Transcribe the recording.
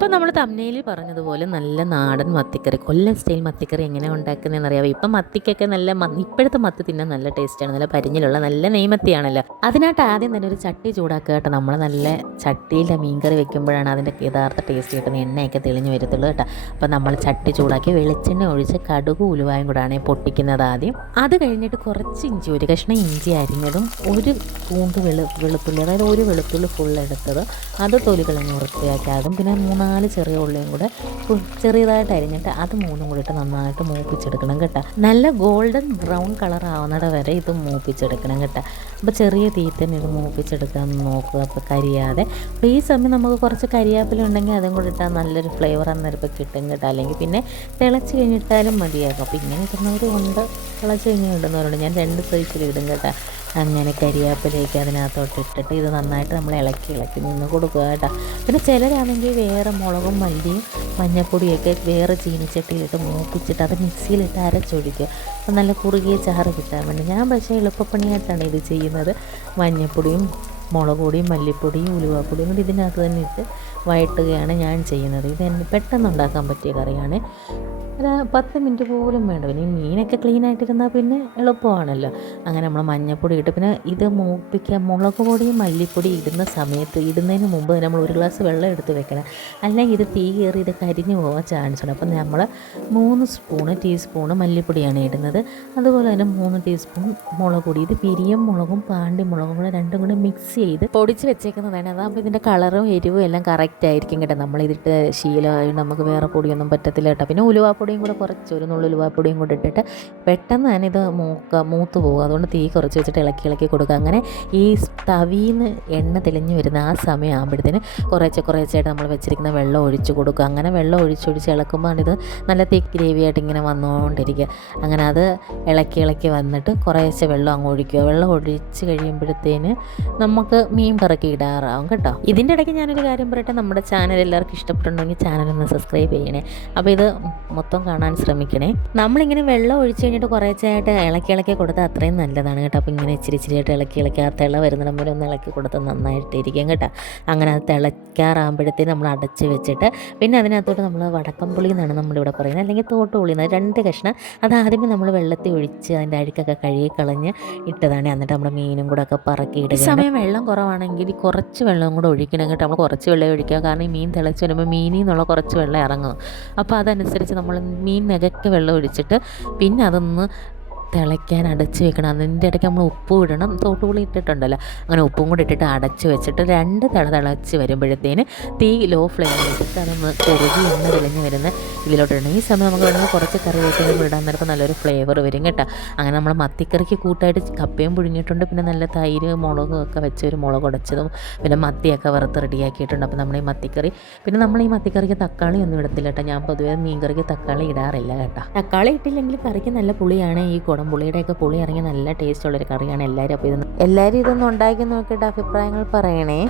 ഇപ്പം നമ്മൾ തമ്മനയിൽ പറഞ്ഞതുപോലെ നല്ല നാടൻ മത്തിക്കറി, കൊല്ലം സ്റ്റൈൽ മത്തിക്കറി എങ്ങനെ ഉണ്ടാക്കുന്നതെന്ന് അറിയാമോ? ഇപ്പം മത്തിക്കൊക്കെ നല്ല ഇപ്പോഴത്തെ മത്തി തിന്നാൻ നല്ല ടേസ്റ്റാണ്, നല്ല പരിഞ്ഞിലുള്ള നല്ല നെയ്മത്തിയാണല്ലോ. അതിനായിട്ട് ആദ്യം തന്നെ ഒരു ചട്ടി ചൂടാക്കുക കേട്ടോ. നമ്മൾ നല്ല ചട്ടിയിലെ മീൻകറി വെക്കുമ്പോഴാണ് അതിൻ്റെ യഥാർത്ഥ ടേസ്റ്റ് കിട്ടുന്നത്, എണ്ണയൊക്കെ തെളിഞ്ഞ് വരത്തുള്ളൂ കേട്ടോ. അപ്പം നമ്മൾ ചട്ടി ചൂടാക്കി വെളിച്ചെണ്ണ ഒഴിച്ച് കടുക് ഉലുവായും കൂടാണ് പൊട്ടിക്കുന്നത് ആദ്യം. അത് കഴിഞ്ഞിട്ട് കുറച്ച് ഇഞ്ചി, ഒരു കഷ്ണം ഇഞ്ചി അരിഞ്ഞതും, ഒരു പൂണ്ട് വെളുത്തുള്ളി, അതായത് ഒരു വെളുത്തുള്ളി ഫുൾ എടുത്തത്, അത് തൊലി കളഞ്ഞ് വൃത്തിയാക്കി അതും, പിന്നെ 3-4 ചെറിയ ഉള്ളിയും കൂടെ ചെറിയതായിട്ട് അരിഞ്ഞിട്ട് അത് മൂന്നും കൂടി ഇട്ട് നന്നായിട്ട് മൂപ്പിച്ചെടുക്കണം കേട്ടോ. നല്ല ഗോൾഡൻ ബ്രൗൺ കളർ ആവുന്നിട വരെ ഇത് മൂപ്പിച്ചെടുക്കണം കേട്ടോ. അപ്പോൾ ചെറിയ തീ തന്നെ ഇത് മൂപ്പിച്ചെടുക്കാൻ നോക്കുക, അപ്പോൾ കരിയാതെ. അപ്പോൾ ഈ സമയം നമുക്ക് കുറച്ച് കരിയാപ്പില ഉണ്ടെങ്കിൽ അതും കൂടി ഇട്ടാൽ നല്ലൊരു ഫ്ലേവർ അന്നേരപ്പോൾ കിട്ടും കേട്ടോ. അല്ലെങ്കിൽ പിന്നെ തിളച്ച് കഴിഞ്ഞിട്ടാലും മതിയാകും. അപ്പോൾ ഇങ്ങനെ ഇടുന്നവരും ഉണ്ട്, തിളച്ച് കഴിഞ്ഞ് ഇടുന്നവരുണ്ട്. ഞാൻ 2 സൈസിൽ ഇടും കേട്ടോ. അങ്ങനെ കരിയാപ്പിലേക്ക് അതിനകത്തോട്ട് ഇട്ടിട്ട് ഇത് നന്നായിട്ട് നമ്മൾ ഇളക്കി നിന്ന് കൊടുക്കുക കേട്ടോ. പിന്നെ ചിലരാണെങ്കിൽ വേറെ മുളകും മല്ലിയും മഞ്ഞൾപ്പൊടിയൊക്കെ വേറെ ചീനിച്ചട്ടിയിലിട്ട് മൂപ്പിച്ചിട്ട് അത് മിക്സിയിലിട്ട് അരച്ചൊഴിക്കുക. അപ്പം നല്ല കുറുകിയ ചാറ് കിട്ടാൻ വേണ്ടി. ഞാൻ പക്ഷേ എളുപ്പപ്പണിയായിട്ടാണ് ഇത് ചെയ്യുന്നത്. മഞ്ഞൾപ്പൊടിയും മുളക് പൊടിയും മല്ലിപ്പൊടിയും ഉലുവാപ്പൊടിയും കൂടി ഇതിനകത്ത് തന്നെ ഇട്ട് വഴട്ടുകയാണ് ഞാൻ ചെയ്യുന്നത്. ഇത് പെട്ടെന്ന് ഉണ്ടാക്കാൻ പറ്റിയ കറിയാണ്. ഒരു 10 മിനിറ്റ് പോലും വേണ്ട. പിന്നെ ഈ മീനൊക്കെ ക്ലീനായിട്ടിരുന്നാൽ പിന്നെ എളുപ്പമാണല്ലോ. അങ്ങനെ നമ്മൾ മഞ്ഞൾപ്പൊടി ഇട്ട് പിന്നെ ഇത് മൂപ്പിക്കുക. മുളക് പൊടിയും മല്ലിപ്പൊടി ഇടുന്ന സമയത്ത്, ഇടുന്നതിന് മുമ്പ് നമ്മൾ ഒരു ഗ്ലാസ് വെള്ളം എടുത്ത് വെക്കണം, അല്ലെങ്കിൽ ഇത് തീ കയറി ഇത് കരിഞ്ഞു പോകാൻ ചാൻസ് ഉണ്ട്. അപ്പം നമ്മൾ 3 ടീസ്പൂണ് മല്ലിപ്പൊടിയാണ് ഇടുന്നത്. അതുപോലെ തന്നെ 3 ടീസ്പൂൺ മുളക് പൊടി. ഇത് പിരിയം മുളകും പാണ്ടി മുളകും കൂടെ രണ്ടും കൂടെ മിക്സ് ചെയ്ത് പൊടിച്ച് വെച്ചേക്കുന്നതാണ്. അതാകുമ്പോൾ ഇതിൻ്റെ കളറും എരിവും എല്ലാം കറക്റ്റ് ആയിരിക്കും കേട്ടോ. നമ്മളിതിട്ട് ശീലമായി നമുക്ക് വേറെ പൊടിയൊന്നും പറ്റത്തില്ല കേട്ടോ. പിന്നെ ഉലുവാപ്പൊടിയും കൂടെ കുറച്ച്, ഒരു നുള്ളു ഉലുവാപ്പൊടിയും കൂടെ ഇട്ടിട്ട് പെട്ടെന്ന് തന്നെ ഇത് മൂത്ത് പോകും. അതുകൊണ്ട് തീ കുറച്ച് വെച്ചിട്ട് ഇളക്കി കൊടുക്കുക. അങ്ങനെ ഈ തവിന്ന് എണ്ണ തെളിഞ്ഞ് വരുന്ന ആ സമയം ആകുമ്പോഴത്തേന് കുറേശ്ശായിട്ട് നമ്മൾ വെച്ചിരിക്കുന്ന വെള്ളം ഒഴിച്ച് കൊടുക്കുക. അങ്ങനെ വെള്ളം ഒഴിച്ച് ഇളക്കുമ്പോൾ ഇത് നല്ല തിക്ക് ഗ്രേവി ആയിട്ട് ഇങ്ങനെ വന്നുകൊണ്ടിരിക്കുക. അങ്ങനെ അത് ഇളക്കി വന്നിട്ട് കുറേശ്ശെ വെള്ളം അങ്ങ് ഒഴിക്കുക. വെള്ളം ഒഴിച്ച് കഴിയുമ്പോഴത്തേന് നമുക്ക് മീൻ പറക്കി ഇടാറാവും കേട്ടോ. ഇതിൻ്റെ ഇടയ്ക്ക് ഞാനൊരു കാര്യം പറയട്ടെ, നമ്മുടെ ചാനൽ എല്ലാവർക്കും ഇഷ്ടപ്പെട്ടുണ്ടെങ്കിൽ ചാനലൊന്ന് സബ്സ്ക്രൈബ് ചെയ്യണേ. അപ്പോൾ ഇത് മൊത്തം കാണാൻ ശ്രമിക്കണേ. നമ്മളിങ്ങനെ വെള്ളം ഒഴിച്ച് കഴിഞ്ഞിട്ട് കുറേശ്ശായിട്ട് ഇളക്കി കൊടുത്താൽ അത്രയും നല്ലതാണ് കേട്ടോ. അപ്പോൾ ഇങ്ങനെ ഇച്ചിരിയായിട്ട് ഇളക്കി ആ തിള വരുന്ന പോലെ ഒന്ന് ഇളക്കി കൊടുത്താൽ നന്നായിട്ടിരിക്കും കേട്ടോ. അങ്ങനെ അത് തിളയ്ക്കാറാകുമ്പോഴത്തേന് നമ്മൾ അടച്ച് വെച്ചിട്ട് പിന്നെ അതിനകത്തോട്ട് നമ്മൾ വടക്കംപുളി എന്നാണ് നമ്മളിവിടെ പറയുന്നത്, അല്ലെങ്കിൽ തോട്ടുപുളി എന്ന് 2 കഷ്ണം. അത് ആദ്യമേ നമ്മൾ വെള്ളത്തിൽ ഒഴിച്ച് അതിൻ്റെ അഴുക്കൊക്കെ കഴുകി കളഞ്ഞ് ഇട്ടതാണ്. എന്നിട്ട് നമ്മുടെ മീനും കൂടെ ഒക്കെ പറക്കി ഇടുക. ഈ സമയം വെള്ളം കുറവാണെങ്കിൽ കുറച്ച് വെള്ളം കൂടെ ഒഴിക്കണം കേട്ടോ. നമ്മൾ കുറച്ച് വെള്ളം ഒഴിക്കുക, കാരണം ഈ മീൻ തിളച്ച് വരുമ്പോൾ മീനിൽ നിന്നുള്ള കുറച്ച് വെള്ളം ഇറങ്ങും. അപ്പോൾ അതനുസരിച്ച് നമ്മൾ മീൻ നികക്കെ വെള്ളം ഒഴിച്ചിട്ട് പിന്നെ അതൊന്ന് തിളയ്ക്കാൻ അടച്ച് വെക്കണം. അതിൻ്റെ ഇടയ്ക്ക് നമ്മൾ ഉപ്പും ഇടണം, തോട്ടുപുളി ഇട്ടിട്ടുണ്ടല്ലോ. അങ്ങനെ ഉപ്പും കൂടി ഇട്ടിട്ട് അടച്ച് വെച്ചിട്ട് 2 തിളച്ച് വരുമ്പോഴത്തേന് തീ ലോ ഫ്ലെയിമിൽ വെച്ചിട്ട് അതൊന്ന് കുറുകി എണ്ണ തെളിഞ്ഞ് വരുന്ന ഇതിലോട്ട് ഇടണം. ഈ സമയം നമുക്ക് വേണമെങ്കിൽ കുറച്ച് കറിവേപ്പില ഇടാൻ നേരപ്പോൾ നല്ലൊരു ഫ്ലേവർ വരും കേട്ടോ. അങ്ങനെ നമ്മൾ മത്തിക്കറിക്ക് കൂട്ടായിട്ട് കപ്പയും പുഴുങ്ങിയിട്ടുണ്ട്. പിന്നെ നല്ല തൈര് മുളകും ഒക്കെ വെച്ച് ഒരു മുളക് ഉടച്ചതും പിന്നെ മത്തിയൊക്കെ വറുത്ത് റെഡിയാക്കിയിട്ടുണ്ട്. അപ്പോൾ നമ്മൾ ഈ മത്തിക്കറി, പിന്നെ നമ്മൾ ഈ മത്തിക്കറിക്ക് തക്കാളി ഒന്നും ഇടത്തില്ല കേട്ടോ. ഞാൻ പൊതുവേ മീൻകറിക്ക് തക്കാളി ഇടാറില്ല കേട്ടോ. തക്കാളി ഇട്ടില്ലെങ്കിൽ കറിക്ക് നല്ല പുളിയാണ്. ഈ കുടംപുളിയുടെയൊക്കെ പുളി ഇറങ്ങി നല്ല ടേസ്റ്റ് ഉള്ളൊരു കറിയാണ്. എല്ലാവരും ഇതൊന്ന് ഉണ്ടാക്കി നോക്കിയിട്ട് അഭിപ്രായങ്ങൾ പറയണേ.